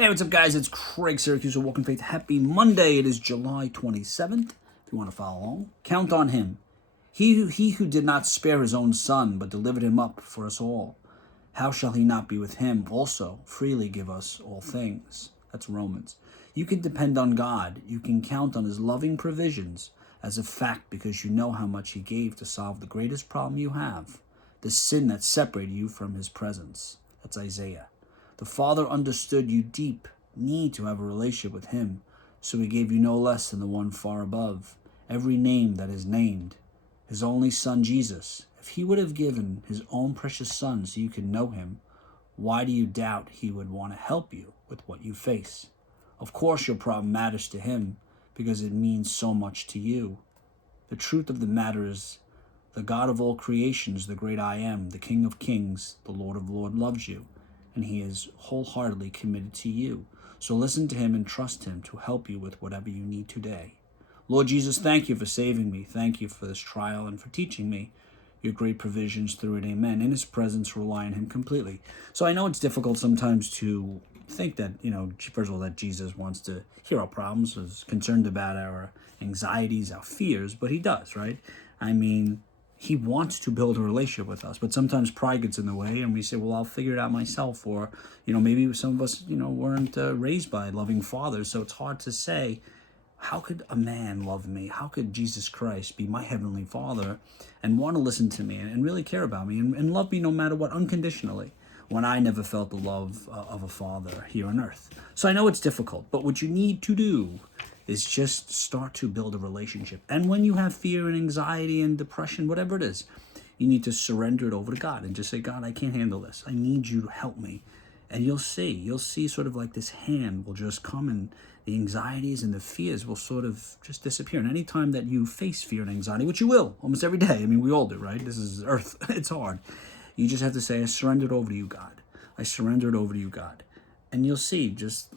Hey, what's up, guys? It's Craig Syracusa, Walking Faith. Happy Monday. It is July 27th. If you want to follow along, count on him. He who did not spare his own son, but delivered him up for us all, how shall he not be with him also freely give us all things? That's Romans. You can depend on God. You can count on his loving provisions as a fact because you know how much he gave to solve the greatest problem you have, the sin that separated you from his presence. That's Isaiah. The Father understood you deep need to have a relationship with him, so he gave you no less than the one far above every name that is named, his only Son, Jesus. If he would have given his own precious Son so you could know him, why do you doubt he would want to help you with what you face? Of course your problem matters to him because it means so much to you. The truth of the matter is the God of all creations, the great I Am, the King of Kings, the Lord of Lords loves you, and he is wholeheartedly committed to you. So listen to him and trust him to help you with whatever you need today. Lord Jesus, thank you for saving me. Thank you for this trial and for teaching me your great provisions through it. Amen. In his presence, rely on him completely. So I know it's difficult sometimes to think that, first of all, that Jesus wants to hear our problems, is concerned about our anxieties, our fears, but he does, right? I mean, he wants to build a relationship with us, but sometimes pride gets in the way and we say, well, I'll figure it out myself. Or, maybe some of us, weren't raised by loving fathers. So it's hard to say, how could a man love me? How could Jesus Christ be my heavenly Father and want to listen to me and really care about me and love me no matter what, unconditionally, when I never felt the love of a father here on earth? So I know it's difficult, but what you need to do is just start to build a relationship. And when you have fear and anxiety and depression, whatever it is, you need to surrender it over to God and just say, God, I can't handle this. I need you to help me. And you'll see sort of like this hand will just come and the anxieties and the fears will sort of just disappear. And anytime that you face fear and anxiety, which you will almost every day, I mean, we all do, right? This is earth. It's hard. You just have to say, I surrender it over to you, God. I surrender it over to you, God. And you'll see just,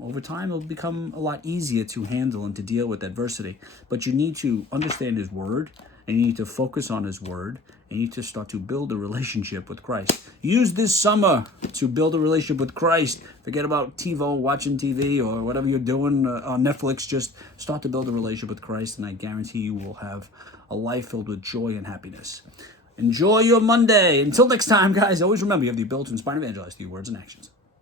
over time, it'll become a lot easier to handle and to deal with adversity. But you need to understand his word, and you need to focus on his word, and you need to start to build a relationship with Christ. Use this summer to build a relationship with Christ. Forget about TiVo, watching TV, or whatever you're doing on Netflix. Just start to build a relationship with Christ, and I guarantee you will have a life filled with joy and happiness. Enjoy your Monday. Until next time, guys, always remember you have the ability to inspire and evangelize through your words and actions.